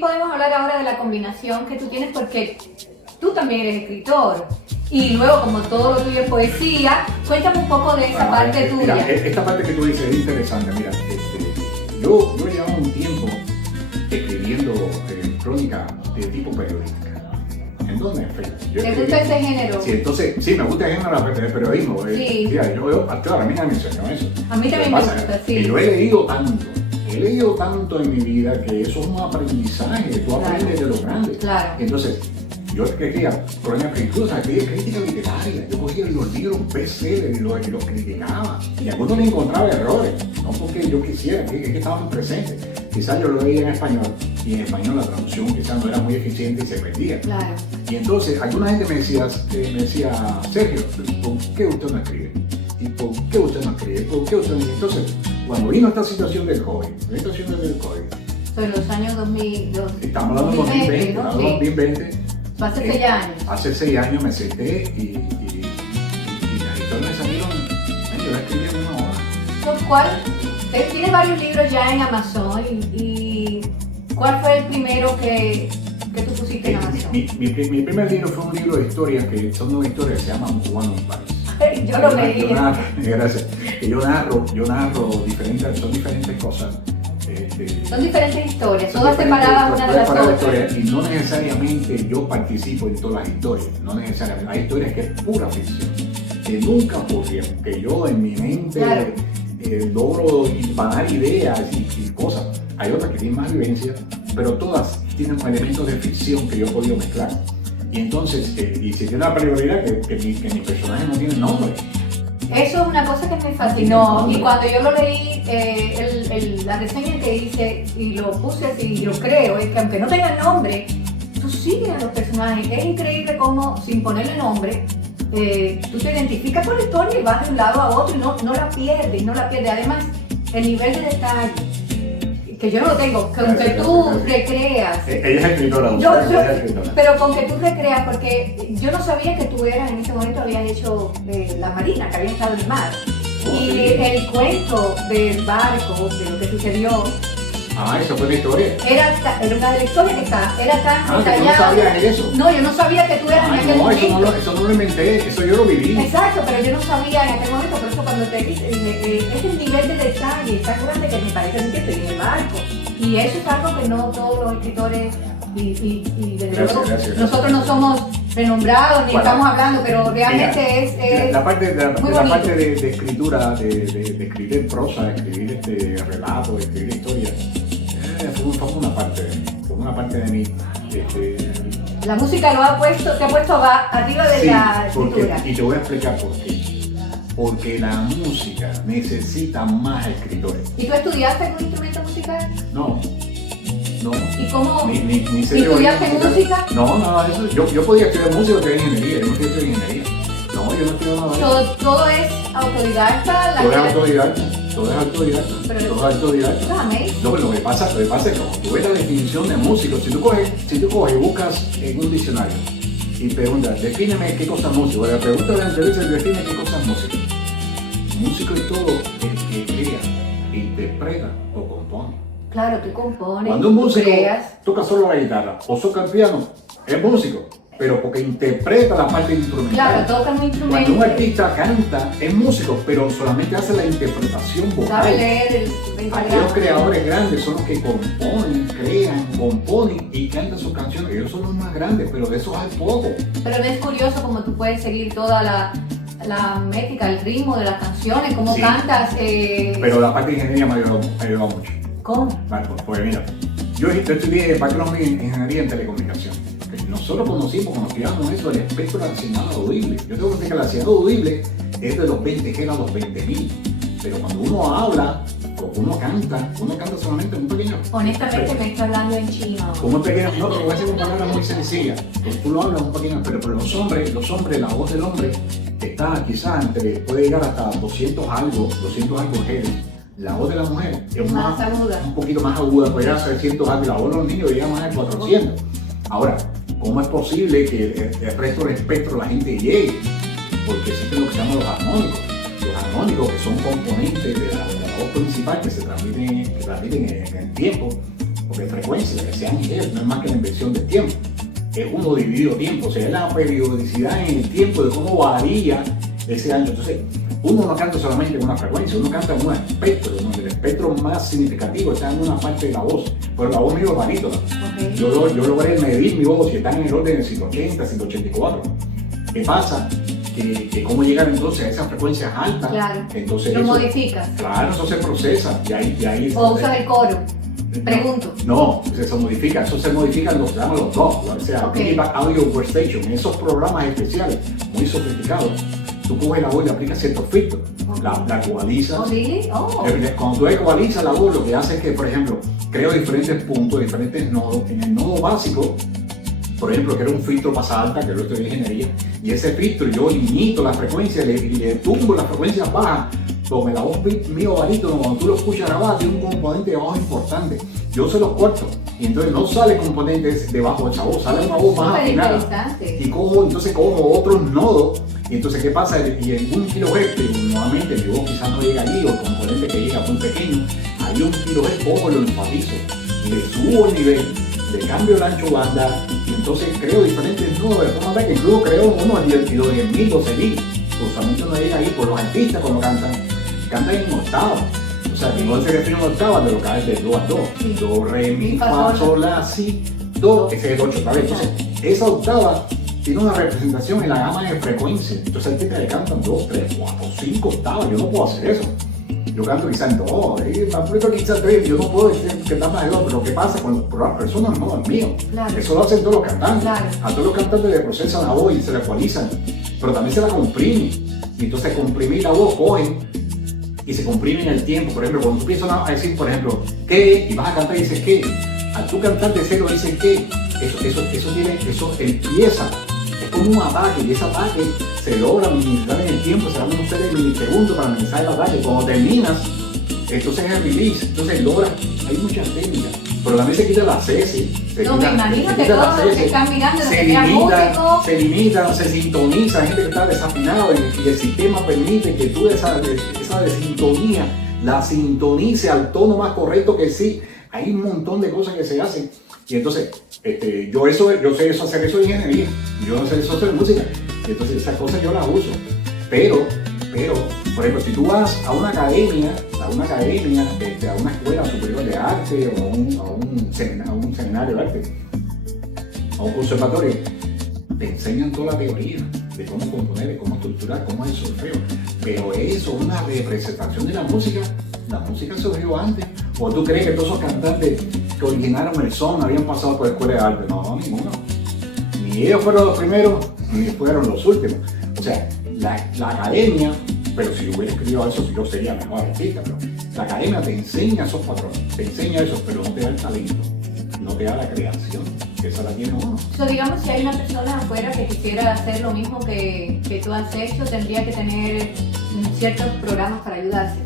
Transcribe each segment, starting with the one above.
Podemos hablar ahora de la combinación que tú tienes porque tú también eres escritor y luego como todo lo tuyo es poesía, cuéntame un poco de esa parte tuya. Mira, esta parte que tú dices es interesante. Mira, yo llevaba un tiempo escribiendo crónica de tipo periodística. ¿En dónde? En Facebook. ¿Te gusta ese género? Sí, entonces, sí, me gusta el género del periodismo. Sí. Mira, claro, a mí nadie me enseñó eso. A mí también me gusta, sí. Y yo he leído tanto en mi vida que eso es un aprendizaje, tú aprendes de lo grande. Claro. Entonces, yo escribía problemas, incluso escribía crítica literaria, yo cogía los libros bestsellers y los criticaba. Y algunos le encontraba errores, no porque yo quisiera, es que estaban presentes. Quizás yo lo veía en español, y en español la traducción quizás no era muy eficiente y se perdía. Claro. Y entonces, alguna gente me decía, Sergio, ¿por qué usted no escribe? ¿Y por qué usted no escribe? ¿Por qué usted no escribe? Entonces, cuando vino esta situación del COVID, Sobre los años 2002. Estamos hablando de 2020, ¿no? hablando de 2020. Hace 6 años. Hace 6 años me senté y las historias me salieron, yo las escribí en una hora. ¿Cuál? Tienes varios libros ya en Amazon y ¿cuál fue el primero que tú pusiste en Amazon? Mi primer libro fue un libro de historias que son dos historias que se llaman Cubano en París. Yo lo leí. Gracias. Yo narro diferentes cosas. Son diferentes historias, todas separadas una de las otras. Y no necesariamente yo participo en todas las historias, no necesariamente. Hay historias que es pura ficción, que nunca ocurrieron, que yo en mi mente logro impanar ideas y cosas. Hay otras que tienen más vivencia, pero todas tienen elementos de ficción que yo he podido mezclar. Y entonces, y si tiene la prioridad que mi personaje no tiene nombre. Eso es una cosa que me fascinó y cuando yo lo leí, la reseña que hice y lo puse así, yo creo, es que aunque no tenga nombre, tú sigues a los personajes. Es increíble cómo sin ponerle nombre, tú te identificas con la historia y vas de un lado a otro y no la pierdes, Además, el nivel de detalle, que yo no lo tengo, que aunque tú recreas. Ella es escritora, pero con que tú recreas, porque yo no sabía que tú eras, en ese momento habías hecho la marina, que habías estado en el mar. Y el cuento del barco, de lo que sucedió. Eso fue la historia. Era una de las historias que era tan detallada. ¿No sabías eso? No, yo no sabía que tú eras en aquel momento. Eso no lo inventé, eso yo lo viví. Exacto, pero yo no sabía en aquel momento, por eso cuando te dije, es el nivel de detalle, ¿te acuerdas de que me parece a mí que estoy en el barco? Y eso es algo que no todos los escritores, y desde luego, nosotros no somos renombrados ni estamos hablando, pero realmente es la parte de escritura, de escribir en prosa, de escribir relatos, de escribir historias, fue una parte de mí. La música te ha puesto arriba de la escritura. Y te voy a explicar por qué. Porque la música necesita más escritores. ¿Y tú estudiaste algún instrumento musical? No. ¿Y cómo? Ni ¿Estudiaste música? No, eso, yo podía estudiar música o estudiar ingeniería, yo no estudié ingeniería. No, yo no estudié nada de eso. Todo es autodidacta. Todo es autodidacta. No, lo que pasa es que como tú ves la definición de músico, si tú coges y buscas en un diccionario y preguntas, defíneme qué cosa es músico, la pregunta de la entrevista es define qué cosa es músico. Músico es todo el que crea, interpreta o compone. Claro, tú compones. Cuando un músico creas. toca solo la guitarra o toca el piano, es músico, pero porque interpreta la parte instrumental. Claro, toca un instrumento. Cuando un artista canta, es músico, pero solamente hace la interpretación vocal. Sabe leer Aquellos creadores grandes son los que componen y cantan sus canciones. Ellos son los más grandes, pero de eso hay poco. Pero no es curioso cómo tú puedes seguir toda la métrica, el ritmo de las canciones, cómo cantas. Pero la parte de ingeniería me ha ayudado mucho. ¿Cómo? Pues mira, yo estudié background en ingeniería en telecomunicación. Nosotros conocimos, cuando estudiamos eso, el espectro de la señal audible. Yo tengo que decir que la señal audible es de los 20 Hz a los 20.000. Pero cuando uno habla, o uno canta solamente un pequeño. Honestamente me está hablando en chino. Como un pequeño, no, pero voy a hacer una palabra muy sencilla. Pues tú lo hablas un pequeño, pero los hombres, la voz del hombre está quizás puede llegar hasta 200 algo Hz. La voz de la mujer es más aguda. Un poquito más aguda, puede llegar a 300 algo, y la voz de los niños llega más a 400. Ahora, ¿cómo es posible que el resto del espectro la gente llegue? Porque existen lo que se llaman los armónicos. Los armónicos, que son componentes de la voz principal que se transmiten en el tiempo, porque frecuencia, que sean hertz, no es más que la inversión del tiempo. Es uno dividido tiempo, o sea, es la periodicidad en el tiempo de cómo varía ese año. Entonces, uno no canta solamente en una frecuencia, uno canta en un espectro, ¿no? El espectro más significativo está en una parte de la voz, pero la voz mío es barítono. Okay. Yo logré medir mi voz y está en el orden de 180, 184. ¿Qué pasa? Que cómo llegar entonces a esas frecuencias altas. Claro. Entonces lo eso, modificas. Claro, eso se procesa y ahí o usas el coro. Pregunto. No, se modifica, eso se modifican los llaman los DAW, o sea, Playback Audio Workstation, en esos programas especiales, muy sofisticados. Tú coges la voz y le aplicas ciertos filtros, la ecualizas. ¿Oh, really? Oh. Cuando tú ecualizas la voz, lo que hace es que, por ejemplo, creo diferentes puntos, diferentes nodos. En el nodo básico, por ejemplo, que era un filtro pasa alta, que lo estoy en ingeniería, y ese filtro yo limito la frecuencia, le tumbo las frecuencias bajas. Como la voz mío barítono, cuando tú lo escuchas grabar, tiene un componente de bajo importante. Yo se los corto y entonces no sale componentes debajo de esa voz, sale una voz más afinada. Y entonces cojo otros nodos. Y entonces, ¿qué pasa? Y en 1 kHz, nuevamente mi voz quizás no llega allí, o el componente que llega muy pequeño, ahí 1 kHz cojo, lo enfatizo, le subo el nivel, le cambio el ancho banda, y entonces creo diferentes nodos de forma tal que incluso creo unos 10.000, 12.000. Usualmente no llega ahí por los artistas cuando cantan en octava. O sea, que no se refiere a una octava, pero cae de do a do. Do, re, mi, fa, sol, la, si, do. Ese es el 8 otra vez. Entonces, esa octava tiene una representación en la gama de frecuencias. Entonces, artistas que cantan 2, 3, 4, 5 octavas. Yo no puedo hacer eso. Yo canto quizás en do, quizás 3. Yo no puedo decir que está más de do. Pero ¿qué pasa con las personas? No, es mío. Claro. Eso lo hacen todos los cantantes. Claro. A todos los cantantes le procesan la voz y se la ecualizan. Pero también se la comprimen. Y entonces comprimir la voz, cogen y se comprimen el tiempo. Por ejemplo, cuando tú empiezas a decir, por ejemplo, ¿qué? Y vas a cantar y dices ¿qué? Al tú cantar de cero dices ¿qué? Eso empieza. Es como un ataque y ese ataque se logra minimizar en el tiempo, se dan unos 3 milisegundos para minimizar el ataque. Cuando terminas, entonces es el release. Entonces logra, hay muchas técnicas. Pero también se quita la cese. No, me imagino que todos los que están mirando, los que sean músicos. Se limitan, se sintonizan, gente que está desafinado y el sistema permite que tú esa desintonía la sintonice al tono más correcto que sí. Hay un montón de cosas que se hacen. Y entonces, yo sé hacer eso de ingeniería, yo no sé eso hacer música. Y entonces esas cosas yo las uso. Pero, por ejemplo, si tú vas a una academia, a una escuela superior de arte o a un seminario de arte, a un conservatorio, te enseñan toda la teoría de cómo componer, de cómo estructurar, cómo es el solfeo. Pero eso, una representación de la música surgió antes. ¿O tú crees que todos esos cantantes que originaron el son habían pasado por escuela de arte? No, ninguno. Ni ellos fueron los primeros, ni fueron los últimos. O sea, la academia, pero si yo hubiera escrito eso, yo sería mejor artista, pero la academia te enseña esos patrones, te enseña eso, pero no te da el talento, no te da la creación, que esa la tiene uno. Digamos, si hay una persona afuera que quisiera hacer lo mismo que tú has hecho, tendría que tener ciertos programas para ayudarse.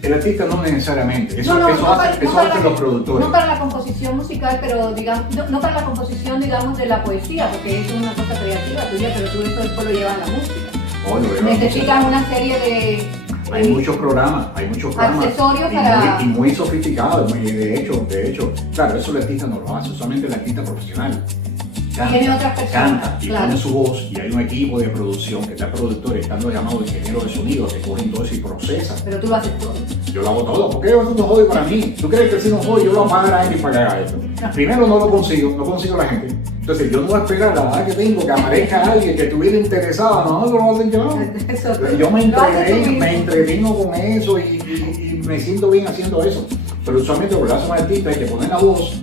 El artista no necesariamente, eso hacen los productores. No para la composición musical, pero digamos, no para la composición, digamos, de la poesía, porque es una cosa creativa tuya, pero tú eso después lo llevas a la música. Necesitas una serie de... Hay muchos programas. Accesorios para... Y muy sofisticados, de hecho, claro, eso el artista no lo hace, solamente el artista profesional. Tiene otras personas. Canta y pone su voz y hay un equipo de producción que está productor, estando llamado ingeniero de sonido, que cogen todo eso y procesan. Pero tú lo haces todo. Yo lo hago todo, porque eso no jode para mí. ¿Tú crees que si no jode yo lo voy a pagar a alguien para que haga esto? Primero no consigo la gente. Entonces yo no voy a esperar a la edad que tengo que aparezca alguien que estuviera interesado. No, lo hacen yo. Yo me entretengo con eso y me siento bien haciendo eso. Pero usualmente lo que hace un artista es que ponen la voz,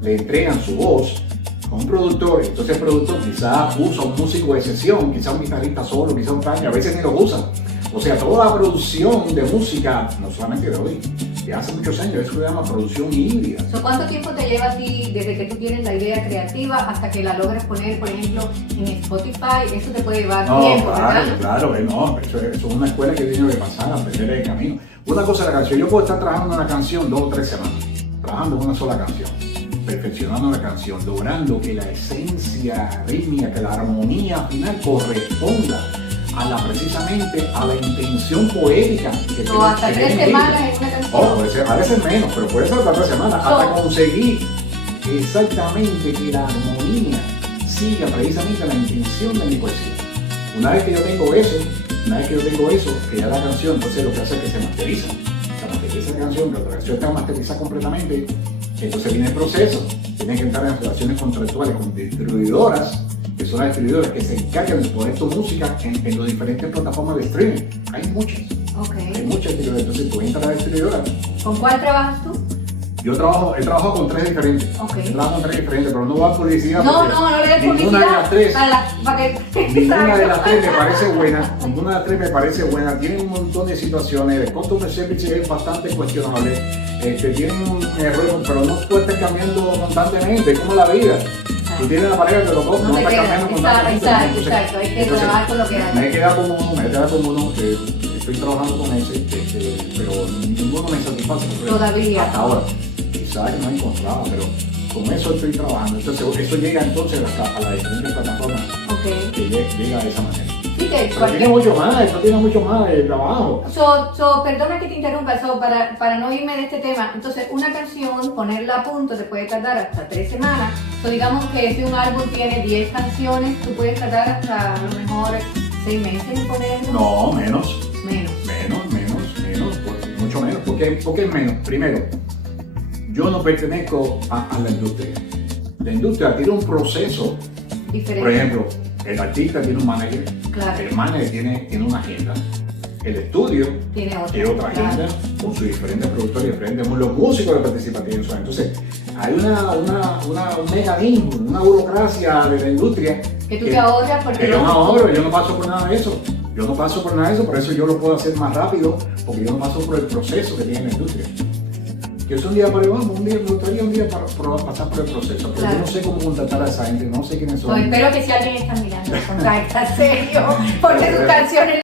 le entregan su voz a un productor, entonces el productor quizás usa un músico de sesión, quizás un guitarrista solo, quizás un tanque, a veces ni lo usan. O sea, toda la producción de música, no solamente de hoy, de hace muchos años, eso se llama producción híbrida. ¿Cuánto tiempo te lleva a ti desde que tú tienes la idea creativa hasta que la logras poner, por ejemplo, en Spotify? Eso te puede llevar tiempo, ¿verdad? Claro, eso es una escuela que tiene que pasar, aprender el camino. Una cosa de la canción, yo puedo estar trabajando en una canción 2 o 3 semanas, trabajando en una sola canción, perfeccionando la canción, logrando que la esencia rítmica, que la armonía final corresponda precisamente a la intención poética. Hasta 3 semanas en una canción. Oh, puede ser, a veces menos, pero puede ser hasta 3 semanas, hasta conseguir exactamente que la armonía siga precisamente la intención de mi poesía. Una vez que yo tengo eso, que ya la canción, entonces lo que hace es que se masteriza la canción, que la canción está masterizada completamente, entonces viene el proceso, tienen que entrar en relaciones contractuales con distribuidoras, que son las distribuidoras que se encargan de poner tu música en las diferentes plataformas de streaming. Hay muchas. Okay. Hay muchas distribuidoras, entonces tú entras a la distribuidora. ¿Con cuál trabajas tú? He trabajado con 3 diferentes. Okay. He trabajado con 3 diferentes, pero no voy a dar publicidad. No le des publicidad. Ninguna de las 3. Ninguna de las 3 me parece buena. Ninguna de las 3 me parece buena. Tienen un montón de situaciones. El customer service es bastante cuestionable. Tienen errores, pero no puedes estar cambiando constantemente. Es como la vida. Tú tienes la pareja, pero no estás cambiando constantemente. Exacto. Hay que trabajar con lo que hay. Me he quedado como uno que estoy trabajando con ese, pero ninguno me satisface. Todavía. Hasta ahora. Quizás que no he encontrado, pero con eso estoy trabajando. Entonces, eso llega entonces a las diferentes plataformas. Okay. Que llega de esa manera. Sí, que Pero tiene mucho más de trabajo. Perdona que te interrumpa, para no irme de este tema. Entonces, una canción, ponerla a punto, te puede tardar hasta 3 semanas. Digamos que si un álbum tiene 10 canciones, tú puedes tardar hasta a lo mejor 6 meses en ponerlo. No, menos. Menos. Mucho menos. ¿Por qué es menos? Primero, yo no pertenezco a la industria. La industria tiene un proceso diferente. Por ejemplo, el artista tiene un manager, claro. El manager tiene una agenda, el estudio tiene otra agenda, con sus diferentes productores, diferentes los músicos que participan en eso. Entonces, hay un mecanismo, una burocracia de la industria que tú te ahorras porque yo no ahorro, yo no paso por nada de eso. Por eso yo lo puedo hacer más rápido, porque yo no paso por el proceso que tiene la industria. Que es un día para me gustaría un día para pasar por el proceso, pero yo no sé cómo contratar a esa gente, no sé quiénes son. Espero que si alguien está mirando, contacta serio, porque tus canciones